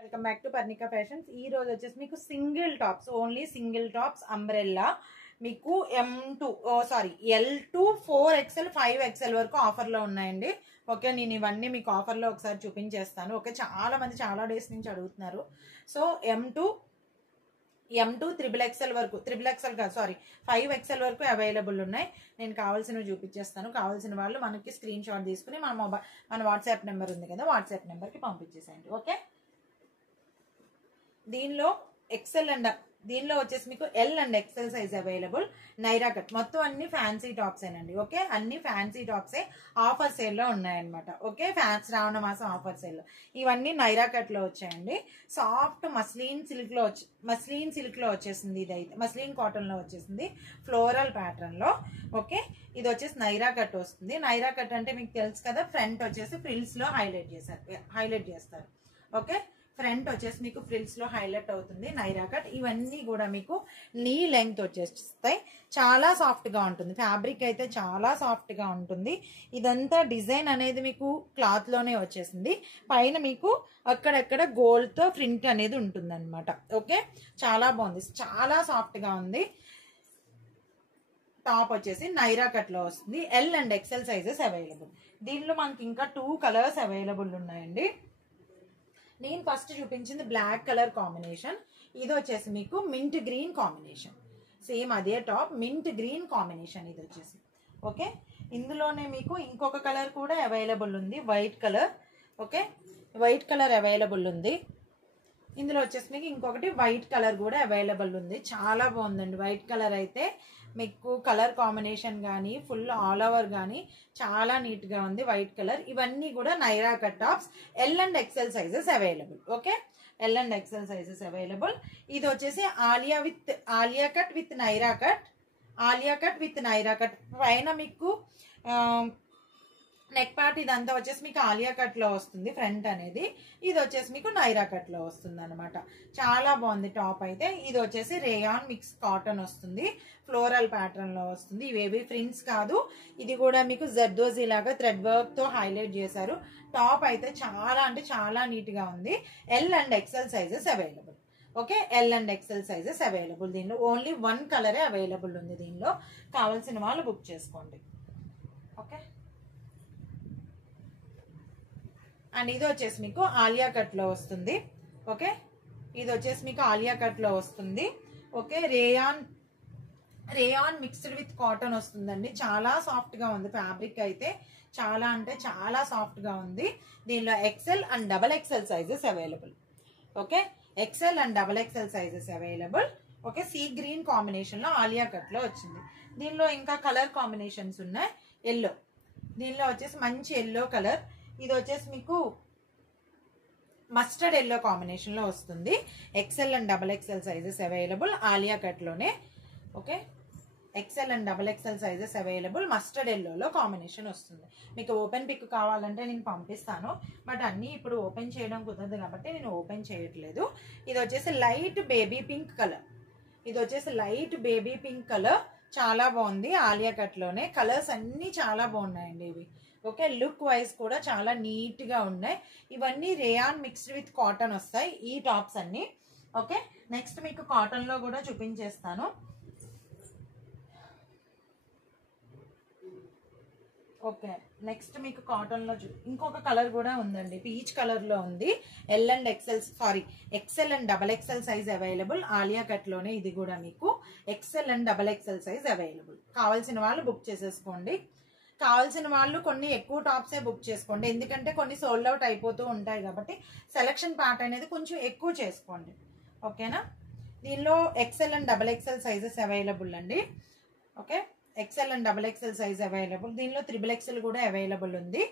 Welcome back to Parnika fashions. ఈ రోజు వచ్చేసి మీకు single tops, only single tops umbrella మీకు L2 4XL 5XL వరకు ఆఫర్లో ఉన్నాయండి. ఓకే, నేను ఇవన్నీ మీకు ఆఫర్లో ఒకసారి చూపించేస్తాను. ఓకే, చాలా మంది చాలా డేస్ నుంచి అడుగుతున్నారు. సో M2 XXL వరకు, XXL కాదు 5XL వరకు అవైలబుల్ ఉన్నాయి. నేను కావాల్సినవి చూపించేస్తాను. కావాల్సిన వాళ్ళు మనకి స్క్రీన్ షాట్ తీసుకుని మన వాట్సాప్ నెంబర్ ఉంది కదా, వాట్సాప్ నెంబర్కి పంపించేసేయండి. ఓకే, దీనిలో వచ్చేసి మీకు L and XL size available. Naira cut మొత్తం అన్ని ఫ్యాన్సీ టాప్స్ ఏనండి. ఓకే, అన్ని ఫ్యాన్సీ టాప్సే ఆఫర్ సేల్ లో ఉన్నాయన్నమాట. ఓకే, శ్రావణ మాసం ఆఫర్ సేల్ లో ఇవన్నీ నైరా కట్ లో వచ్చాయండి. సాఫ్ట్ మస్లిన్ సిల్క్ లో వచ్చేసింది. ఇదైతే మస్లిన్ కాటన్ లో వచ్చేసింది, ఫ్లోరల్ ప్యాటర్న్ లో. ఓకే, ఇది వచ్చేసి నైరా కట్ వస్తుంది. నైరా కట్ అంటే మీకు తెలుసు కదా, ఫ్రంట్ వచ్చేసి ఫ్రిల్స్ లో హైలైట్ చేస్తారు. ఓకే, ఫ్రంట్ వచ్చేసి మీకు ఫ్రిల్స్ లో హైలైట్ అవుతుంది నైరా కట్. ఇవన్నీ కూడా మీకు నీ లెంగ్త్ వచ్చేస్తాయి. చాలా సాఫ్ట్ గా ఉంటుంది, ఫ్యాబ్రిక్ అయితే చాలా సాఫ్ట్ గా ఉంటుంది. ఇదంతా డిజైన్ అనేది మీకు క్లాత్ లోనే వచ్చేసింది. పైన మీకు అక్కడక్కడ గోల్డ్ తో ప్రింట్ అనేది ఉంటుంది అనమాట. ఓకే, చాలా బాగుంది, చాలా సాఫ్ట్ గా ఉంది. టాప్ వచ్చేసి నైరా కట్ లో వస్తుంది. L and XL sizes available. దీనిలో మనకి ఇంకా 2 కలర్స్ అవైలబుల్ ఉన్నాయండి. నేను ఫస్ట్ చూపించింది బ్లాక్ కలర్ కాంబినేషన్. ఇది వచ్చేసి మీకు మింట్ గ్రీన్ కాంబినేషన్, సేమ్ అదే టాప్ మింట్ గ్రీన్ కాంబినేషన్ ఇది వచ్చేసి. ఓకే, ఇందులోనే మీకు ఇంకొక కలర్ కూడా అవైలబుల్ ఉంది, white colour. Okay, white colour available ఉంది. ఇందులో వచ్చేసి మీకు ఇంకొకటి వైట్ కలర్ కూడా అవైలబుల్ ఉంది. చాలా బాగుందండి వైట్ కలర్ అయితే. మీకు కలర్ కాంబినేషన్ కానీ ఫుల్ ఆల్ ఓవర్ కానీ చాలా నీట్ గా ఉంది వైట్ కలర్. ఇవన్నీ కూడా Naira cut tops, L and XL sizes available. Okay, L and XL sizes available. ఇది వచ్చేసి Alia cut with Naira cut పైన మీకు నెక్ పార్ట్ ఇదంతా వచ్చేసి మీకు ఆలియా కట్ లో వస్తుంది ఫ్రంట్ అనేది. ఇది వచ్చేసి మీకు నైరా కట్ లో వస్తుంది అనమాట. చాలా బాగుంది టాప్ అయితే. ఇది వచ్చేసి రేయాన్ మిక్స్ కాటన్ వస్తుంది, ఫ్లోరల్ ప్యాటర్న్ లో వస్తుంది. ఇవేవి ఫ్రిన్స్ కాదు, ఇది కూడా మీకు జర్దోజీ లాగా థ్రెడ్ వర్క్ తో హైలైట్ చేశారు. టాప్ అయితే చాలా అంటే చాలా నీట్ గా ఉంది. L and XL sizes available. Okay, L and XL sizes available. దీనిలో ఓన్లీ 1 కలరే అవైలబుల్ ఉంది. దీనిలో కావాల్సిన వాళ్ళు బుక్ చేసుకోండి. ఓకే, అండ్ ఇది వచ్చేసి మీకు ఆలియా కట్ లో వస్తుంది. ఓకే, ఇది వచ్చేసి మీకు ఆలియా కట్ లో వస్తుంది. Okay, rayon mixed with cotton వస్తుందండి. చాలా సాఫ్ట్ గా ఉంది ఫ్యాబ్రిక్ అయితే, చాలా అంటే చాలా సాఫ్ట్ గా ఉంది. దీనిలో XL and XXL sizes available. Okay, XL and XXL sizes available. Okay, sea green combination లో ఆలియా కట్ లో వచ్చింది. దీనిలో ఇంకా కలర్ కాంబినేషన్స్ ఉన్నాయి. ఎల్లో, దీనిలో వచ్చేసి మంచి ఎల్లో కలర్. ఇది వచ్చేసి మీకు మస్టర్డ్ ఎల్లో కాంబినేషన్ లో వస్తుంది. XL and XXL sizes available Alia cut లోనే. Okay, XL and XXL sizes available. Mustard ఎల్లోలో కాంబినేషన్ వస్తుంది. మీకు ఓపెన్ పిక్ కావాలంటే నేను పంపిస్తాను, బట్ అన్ని ఇప్పుడు ఓపెన్ చేయడం కుదరదు కాబట్టి నేను ఓపెన్ చేయట్లేదు. ఇది వచ్చేసి లైట్ బేబీ పింక్ కలర్. చాలా బాగుంది ఆలియా కట్ లోనే. కలర్స్ అన్ని చాలా బాగున్నాయండి ఇవి. ఓకే, లుక్ వైజ్ కూడా చాలా నీట్ గా ఉన్నాయి. ఇవన్నీ రేయాన్ మిక్స్డ్ విత్ కాటన్ వస్తాయి ఈ టాప్స్ అన్ని. ఓకే, నెక్స్ట్ మీకు కాటన్ లో కూడా చూపించేస్తాను. ఓకే, నెక్స్ట్ మీకు కాటన్ లో ఇంకొక కలర్ కూడా ఉందండి, పీచ్ కలర్ లో ఉంది. XL and XXL size available Alia cut లోనే. ఇది కూడా మీకు XL and XXL size available. కావాల్సిన వాళ్ళు బుక్ చేసేసుకోండి. కావాల్సిన వాళ్ళు కొన్ని ఎక్కువ టాప్సే బుక్ చేసుకోండి, ఎందుకంటే కొన్ని సోల్డ్ అవుట్ అయిపోతూ ఉంటాయి కాబట్టి సెలక్షన్ పార్ట్ అనేది కొంచెం ఎక్కువ చేసుకోండి. ఓకేనా, దీనిలో XL and XXL sizes available అండి. Okay, XL and XXL size available. దీనిలో XXL కూడా అవైలబుల్ ఉంది.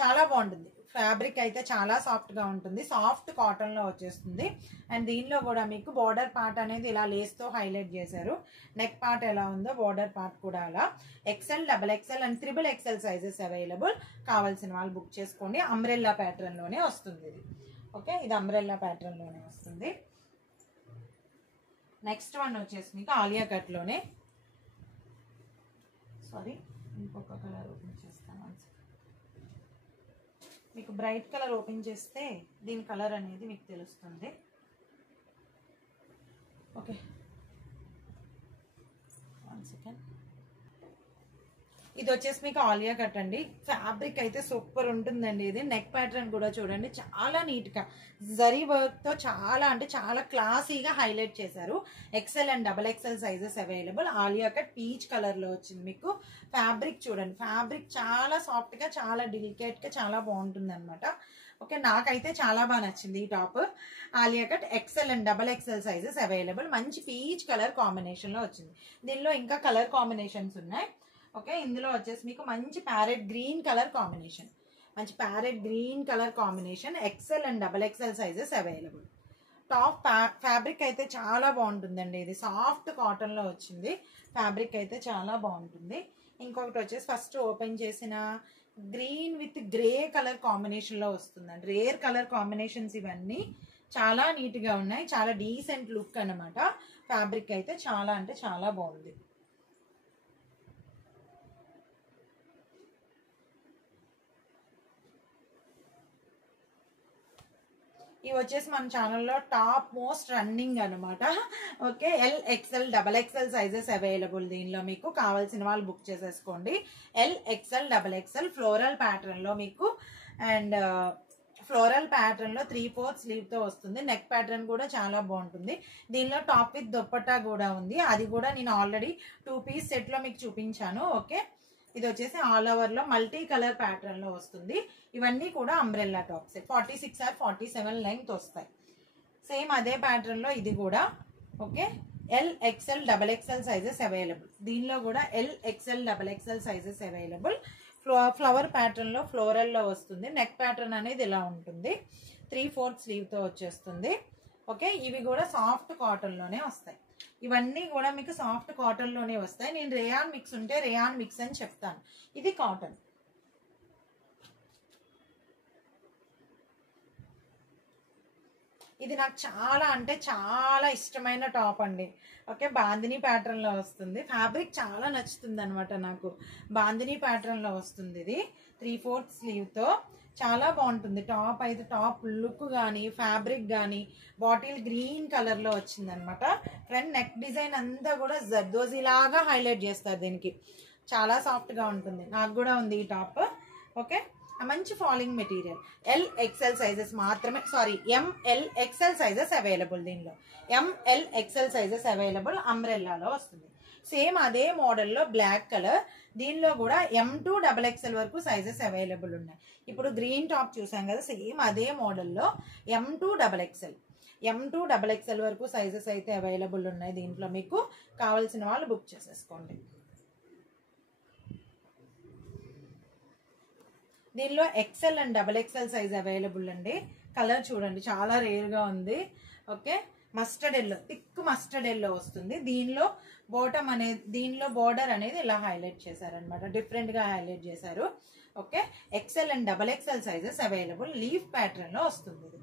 చాలా బాగుంటుంది ఫ్యాబ్రిక్ అయితే, చాలా సాఫ్ట్ గా ఉంటుంది. సాఫ్ట్ కాటన్ లో వచ్చేస్తుంది. అండ్ దీనిలో కూడా మీకు బార్డర్ పార్ట్ అనేది ఇలా లేస్ తో హైలైట్ చేశారు. నెక్ పార్ట్ ఎలా ఉందో బార్డర్ పార్ట్ కూడా అలా. XL XXL and XXL sizes available. కావాల్సిన వాళ్ళు బుక్ చేసుకోండి. అంబ్రెల్లా ప్యాటర్న్ లోనే వస్తుంది ఇది. ఓకే, ఇది అంబ్రెల్లా ప్యాటర్న్ లోనే వస్తుంది. నెక్స్ట్ వన్ వచ్చేసి మీకు ఆలియా కట్ లోనే, ఇంకొక కలర్ ఓపెన్ చేస్తాను. మీకు బ్రైట్ కలర్ ఓపెన్ చేస్తే దీని కలర్ అనేది మీకు తెలుస్తుంది. Okay, 1 second. ఇది వచ్చేసి మీకు ఆలియా కట్ అండి. ఫ్యాబ్రిక్ అయితే సూపర్ ఉంటుందండి. ఇది నెక్ ప్యాటర్న్ కూడా చూడండి, చాలా నీట్గా జరీ వర్క్తో చాలా అంటే చాలా క్లాసీగా హైలైట్ చేశారు. XL and double XL sizes available. Alia cut peach కలర్లో వచ్చింది మీకు. ఫ్యాబ్రిక్ చూడండి, ఫ్యాబ్రిక్ చాలా సాఫ్ట్గా, చాలా డెలికేట్గా, చాలా బాగుంటుంది అనమాట. ఓకే, నాకైతే చాలా బాగా నచ్చింది ఈ top. Alia cut XL and double XL sizes available. మంచి పీచ్ కలర్ కాంబినేషన్లో వచ్చింది. దీనిలో ఇంకా కలర్ కాంబినేషన్స్ ఉన్నాయి. ఓకే, ఇందులో వచ్చేసి మీకు మంచి ప్యారెట్ గ్రీన్ కలర్ కాంబినేషన్, మంచి parrot green colour combination. XL and double XL sizes available. Top fabric అయితే చాలా బాగుంటుందండి. ఇది సాఫ్ట్ కాటన్లో వచ్చింది. ఫ్యాబ్రిక్ అయితే చాలా బాగుంటుంది. ఇంకొకటి వచ్చేసి ఫస్ట్ ఓపెన్ చేసిన గ్రీన్ విత్ గ్రే కలర్ కాంబినేషన్లో వస్తుందండి. రేర్ కలర్ కాంబినేషన్స్ ఇవన్నీ చాలా నీట్గా ఉన్నాయి. చాలా డీసెంట్ లుక్ అనమాట. ఫ్యాబ్రిక్ అయితే చాలా అంటే చాలా బాగుంది. ఇవి వచ్చేసి మన ఛానల్లో టాప్ మోస్ట్ రన్నింగ్ అనమాట. Okay, L XL double XL sizes available. దీనిలో మీకు కావాల్సిన వాళ్ళు బుక్ చేసేసుకోండి. L XL double XL floral pattern లో మీకు, అండ్ ఫ్లోరల్ ప్యాటర్న్ లో 3/4 స్లీవ్ తో వస్తుంది. నెక్ ప్యాటర్న్ కూడా చాలా బాగుంటుంది. దీనిలో టాప్ విత్ దుప్పట్టా కూడా ఉంది. అది కూడా నేను ఆల్రెడీ 2 పీస్ సెట్ లో మీకు చూపించాను. ఓకే, ఇది వచ్చేసి ఆల్ ఓవర్ లో మల్టీ కలర్ ప్యాటర్న్ లో వస్తుంది. ఇవన్నీ కూడా అంబ్రెల్లా టాప్స్. 46 or 47 లెంగ్త్ వస్తాయి. సేమ్ అదే ప్యాటర్న్ లో ఇది కూడా. Okay, L XL double XL sizes available. దీనిలో కూడా L XL double XL sizes available. Flower pattern లో ఫ్లోరల్ లో వస్తుంది. నెక్ ప్యాటర్న్ అనేది ఇలా ఉంటుంది. 3/4 స్లీవ్ తో వచ్చేస్తుంది. ఓకే, ఇవి కూడా సాఫ్ట్ కాటన్ లోనే వస్తాయి. ఇవన్నీ కూడా మీకు సాఫ్ట్ కాటన్ లోనే వస్తాయి. నేను రేయాన్ మిక్స్ ఉంటే రేయాన్ మిక్స్ అని చెప్తాను. ఇది కాటన్. ఇది నాకు చాలా అంటే చాలా ఇష్టమైన టాప్ అండి. ఓకే, బాందిని ప్యాటర్న్ లో వస్తుంది. ఫ్యాబ్రిక్ చాలా నచ్చుతుంది అనమాట నాకు. బాందిని ప్యాటర్న్ లో వస్తుంది. ఇది 3/4 స్లీవ్ తో చాలా బాగుంటుంది. టాప్ అయితే టాప్ లుక్ కానీ ఫ్యాబ్రిక్ కానీ బాటిల్ గ్రీన్ కలర్ లో వచ్చింది అనమాట. ఫ్రంట్ నెక్ డిజైన్ అంతా కూడా జర్దోజీ లాగా హైలైట్ చేస్తారు దీనికి. చాలా సాఫ్ట్ గా ఉంటుంది. నాకు కూడా ఉంది ఈ టాప్. ఓకే, మంచి falling material. L XL sizes మాత్రమే, sorry M L XL sizes available. దీనిలో ఎంఎల్ ఎక్స్ఎల్ సైజెస్ అవైలబుల్. అంబ్రెల్లాలో వస్తుంది. సేమ్ అదే మోడల్లో బ్లాక్ కలర్. దీనిలో కూడా M2 XXL వరకు సైజెస్ అవైలబుల్ ఉన్నాయి. ఇప్పుడు గ్రీన్ టాప్ చూసాం కదా, సేమ్ అదే మోడల్లో M2 XXL. M2 XXL వరకు సైజెస్ అయితే అవైలబుల్ ఉన్నాయి. దీంట్లో మీకు కావాల్సిన వాళ్ళు బుక్ చేసేసుకోండి. దీనిలో XL and XXL size available అండి. కలర్ చూడండి, చాలా రేర్గా ఉంది. Okay, mustard yellow, thick mustard yellow వస్తుంది. దీనిలో బాటమ్ అనేది, దీనిలో బోర్డర్ అనేది ఇలా హైలైట్ చేశారనమాట. డిఫరెంట్గా హైలైట్ చేశారు. Okay, XL and XXL sizes available. Leaf pattern లో వస్తుంది ఇది.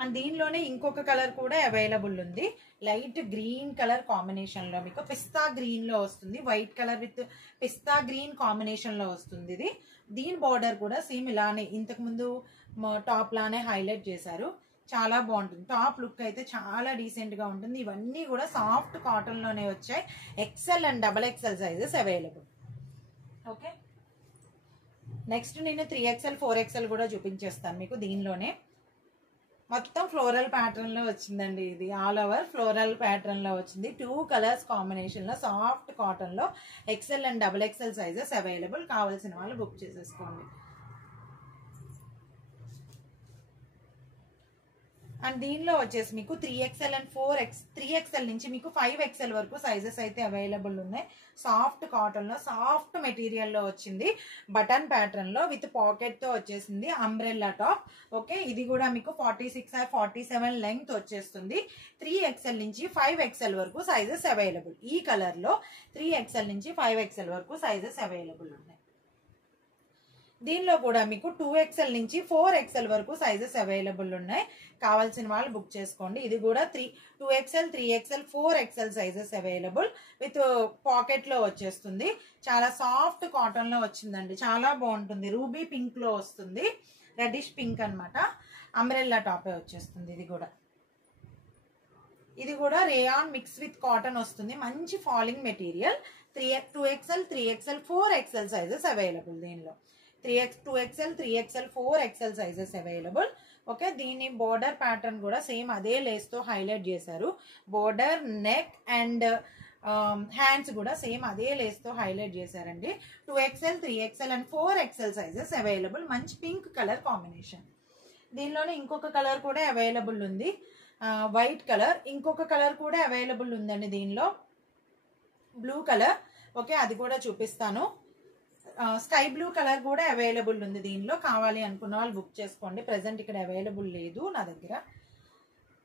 అండ్ దీనిలోనే ఇంకొక కలర్ కూడా అవైలబుల్ ఉంది. లైట్ గ్రీన్ కలర్ కాంబినేషన్ లో మీకు పిస్తా గ్రీన్ లో వస్తుంది. White colour with pista green combination లో వస్తుంది ఇది. దీని బార్డర్ కూడా సేమ్ ఇలానే ఇంతకు ముందు టాప్ లానే హైలైట్ చేశారు. చాలా బాగుంటుంది. టాప్ లుక్ అయితే చాలా డీసెంట్ గా ఉంటుంది. ఇవన్నీ కూడా సాఫ్ట్ కాటన్ లోనే వచ్చాయి. XL and XXL sizes available. Okay, next నేను 3XL 4XL కూడా చూపించేస్తాను మీకు. దీనిలోనే మొత్తం ఫ్లోరల్ ప్యాటర్న్ లో వచ్చిందండి. ఇది ఆల్ ఓవర్ ఫ్లోరల్ ప్యాటర్న్ లో వచ్చింది. 2 కలర్స్ కాంబినేషన్ లో సాఫ్ట్ కాటన్ లో XL and XXL sizes available. కావాల్సిన వాళ్ళు బుక్ చేసేసుకోండి. అండ్ దీనిలో వచ్చేసి మీకు 3XL అండ్ 3XL నుంచి మీకు 5XL వరకు సైజెస్ అయితే అవైలబుల్ ఉన్నాయి. సాఫ్ట్ కాటన్ లో సాఫ్ట్ మెటీరియల్ లో వచ్చింది. బటన్ ప్యాటర్న్ లో విత్ పాకెట్ తో వచ్చేసింది. Umbrella top. ఓకే, ఇది కూడా మీకు 46 or 47 లెంగ్త్ వచ్చేస్తుంది. 3XL నుంచి 5XL వరకు సైజెస్ అవైలబుల్. ఈ కలర్ లో 3XL నుంచి 5XL వరకు సైజెస్ అవైలబుల్ ఉన్నాయి. దీనిలో కూడా మీకు 2XL నుంచి 4XL వరకు సైజెస్ అవైలబుల్ ఉన్నాయి. కావాల్సిన వాళ్ళు బుక్ చేసుకోండి. ఇది కూడా 2XL 3XL 4XL sizes available with pocket లో వచ్చేస్తుంది. చాలా సాఫ్ట్ కాటన్ లో వచ్చిందండి, చాలా బాగుంటుంది. రూబీ పింక్ లో వస్తుంది, రెడ్డిష్ పింక్ అన్నమాట. అంబ్రెల్లా టాపే వచ్చేస్తుంది. ఇది కూడా రేయాన్ మిక్స్ విత్ కాటన్ వస్తుంది. మంచి falling material. 2XL 3XL 4XL sizes available. దీనిలో 2XL 3XL 4XL sizes available. Okay, దీని బోర్డర్ ప్యాటర్న్ కూడా సేమ్ అదే లేస్ తో హైలైట్ చేశారు. బోర్డర్, నెక్ అండ్ హ్యాండ్స్ కూడా సేమ్ అదే లేస్ తో హైలైట్ చేశారండి. 2XL 3XL and 4XL sizes available. మంచి పింక్ కలర్ కాంబినేషన్. దీనిలోనే ఇంకొక కలర్ కూడా అవైలబుల్ ఉంది, వైట్ కలర్. ఇంకొక కలర్ కూడా అవైలబుల్ ఉందండి దీనిలో, బ్లూ కలర్. ఓకే, అది కూడా చూపిస్తాను. స్కై బ్లూ కలర్ కూడా అవైలబుల్ ఉంది దీనిలో. కావాలి అనుకున్న వాళ్ళు బుక్ చేసుకోండి. ప్రెసెంట్ ఇక్కడ అవైలబుల్ లేదు నా దగ్గర.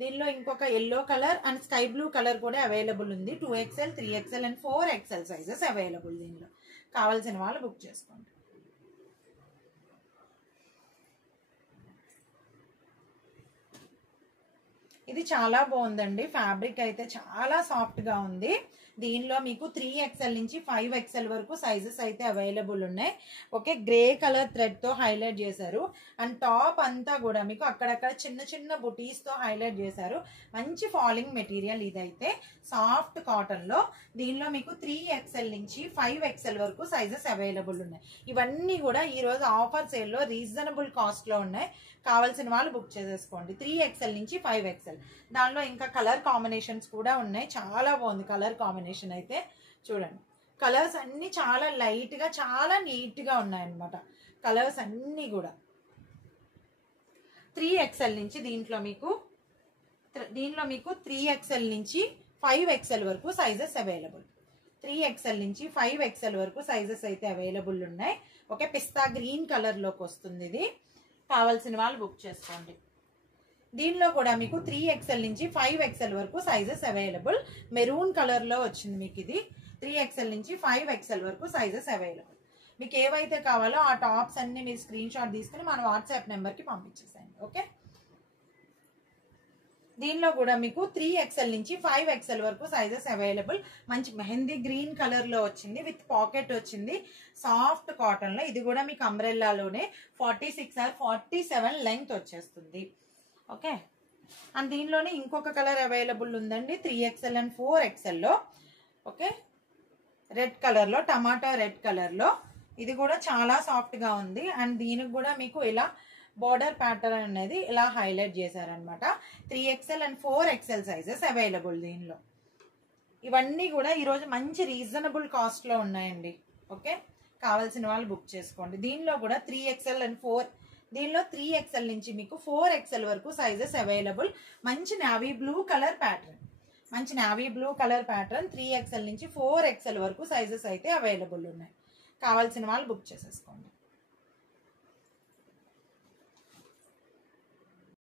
దీనిలో ఇంకొక yellow colour and sky blue colour కూడా అవైలబుల్ ఉంది. 2XL 3XL and 4XL sizes available దీనిలో. కావాల్సిన వాళ్ళు బుక్ చేసుకోండి. ఇది చాలా బాగుందండి. ఫ్యాబ్రిక్ అయితే చాలా సాఫ్ట్ గా ఉంది. దీనిలో మీకు 3XL నుంచి 5XL వరకు సైజెస్ అయితే అవైలబుల్ ఉన్నాయి. ఓకే, గ్రే కలర్ థ్రెడ్ తో హైలైట్ చేశారు. అండ్ టాప్ అంతా కూడా మీకు అక్కడక్కడ చిన్న చిన్న బుటీస్ తో హైలైట్ చేశారు. మంచి ఫాలింగ్ మెటీరియల్. ఇదైతే సాఫ్ట్ కాటన్ లో. దీనిలో మీకు 3XL నుంచి 5XL వరకు సైజెస్ అవైలబుల్ ఉన్నాయి. ఇవన్నీ కూడా ఈ రోజు ఆఫర్ సేల్ లో రీజనబుల్ కాస్ట్ లో ఉన్నాయి. కావాల్సిన వాళ్ళు బుక్ చేసేసుకోండి. 3XL నుంచి 5XL. దానిలో ఇంకా కలర్ కాంబినేషన్స్ కూడా ఉన్నాయి. చాలా బాగుంది కలర్ కాంబినేషన్ అయితే. చూడండి, కలర్స్ అన్ని చాలా లైట్ గా, చాలా నీట్ గా ఉన్నాయన్నమాట. కలర్స్ అన్ని కూడా 3XL నుంచి దీంట్లో మీకు 3XL నుంచి 5XL వరకు సైజెస్ అవైలబుల్. 3XL నుంచి 5XL వరకు సైజెస్ అయితే అవైలబుల్ ఉన్నాయి. ఓకే, పిస్తా గ్రీన్ కలర్ లోకి వస్తుంది ఇది. కావాల్సిన వాళ్ళు బుక్ చేసుకోండి. దీనిలో కూడా మీకు 3XL నుంచి 5XL వరకు సైజెస్ అవైలబుల్. మెరూన్ కలర్ లో వచ్చింది మీకు ఇది. 3XL నుంచి 5XL వరకు సైజెస్ అవైలబుల్. మీకు ఏవైతే కావాలో ఆ టాప్స్ అన్ని మీరు స్క్రీన్ షాట్ తీసుకుని మన వాట్సాప్ నెంబర్ కి పంపించేసేయండి. ఓకే, దీనిలో కూడా మీకు 3XL నుంచి 5XL వరకు సైజెస్ అవైలబుల్. మంచి మెహందీ గ్రీన్ కలర్ లో వచ్చింది, విత్ పాకెట్ వచ్చింది, సాఫ్ట్ కాటన్ లో. ఇది కూడా మీకు అంబ్రెల్లాలోనే 46 or 47 లెంగ్త్ వచ్చేస్తుంది. ఓకే, అండ్ దీనిలోనే ఇంకొక కలర్ అవైలబుల్ ఉందండి 3XL అండ్ 4XL లో. ఓకే, రెడ్ కలర్ లో, టమాటా రెడ్ కలర్ లో. ఇది కూడా చాలా సాఫ్ట్ గా ఉంది. అండ్ దీనికి కూడా మీకు ఇలా బోర్డర్ ప్యాటర్న్ అనేది ఇలా హైలైట్ చేశారనమాట. 3XL and 4XL sizes available దీనిలో. ఇవన్నీ కూడా ఈరోజు మంచి రీజనబుల్ కాస్ట్ లో ఉన్నాయండి. ఓకే, కావాల్సిన వాళ్ళు బుక్ చేసుకోండి. దీనిలో కూడా 3XL అండ్ 3XL నుంచి మీకు 4XL వరకు సైజెస్ అవైలబుల్. మంచి navy blue colour pattern. 3XL నుంచి 4XL వరకు సైజెస్ అయితే అవైలబుల్ ఉన్నాయి. కావాల్సిన వాళ్ళు బుక్ చేసేసుకోండి.